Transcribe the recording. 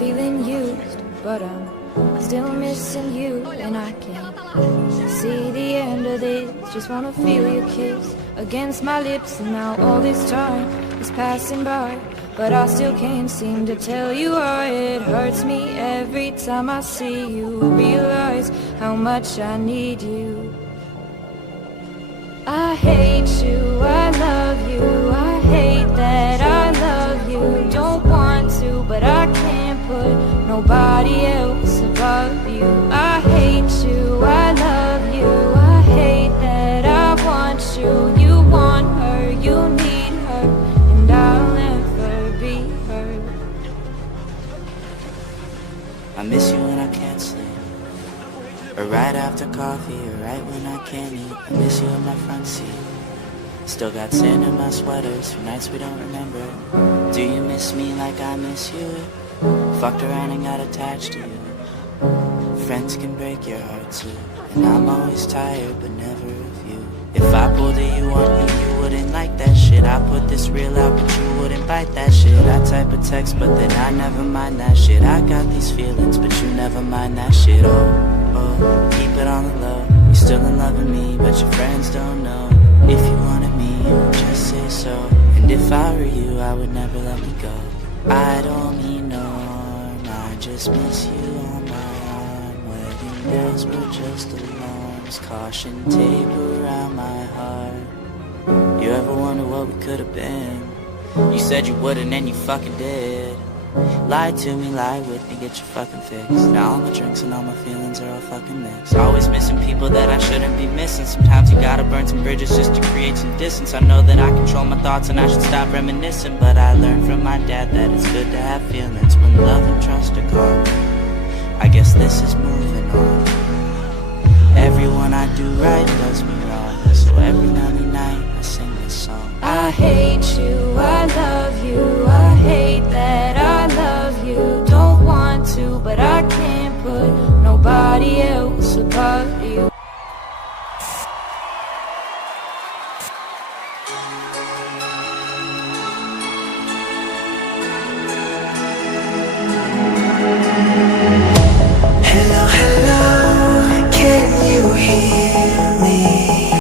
feeling used, but I'm still missing you, and I can't see the end of this. Just wanna feel your kiss against my lips, and now all this time is passing by, but I still can't seem to tell you why. It hurts me every time I see you, realize how much I need you. I hate you, I love you, I hate that I love you. Don't want to, but I can't put nobody else above you. I hate you, I love you, I hate that I want you. You want her, you need her, and I'll never be her. I miss you when I can't sleep, or right after coffee, or right when I can't eat. I miss you in my front seat. Still got sand in my sweaters for nights we don't remember. Do you miss me like I miss you? Fucked around and got attached to you. Friends can break your heart too, and I'm always tired but never of you. If I pulled a you on you, you wouldn't like that shit. I put this real out but you wouldn't bite that shit. I type a text but then I never mind that shit. I got these feelings but you never mind that shit. Oh, keep it on the low. You're still in love with me but your friends don't know. If you wanted me, you would just say so. And if I were you, I would never let me go. I don't mean no harm, I just miss you on my arm. Wedding bells were just alarms, caution tape around my heart. You ever wonder what we could have been? You said you wouldn't and you fucking did. Lie to me, lie with me, get your fucking fix. Now all my drinks and all my feelings are all fucking mixed. Always missing people that I shouldn't be missing. Sometimes you gotta burn some bridges just to create some distance. I know that I control my thoughts and I should stop reminiscing, but I learned from my dad that it's good to have feelings when love and trust are gone. I guess this is moving on. Everyone I do right does me wrong, so every night I sing this song. I hate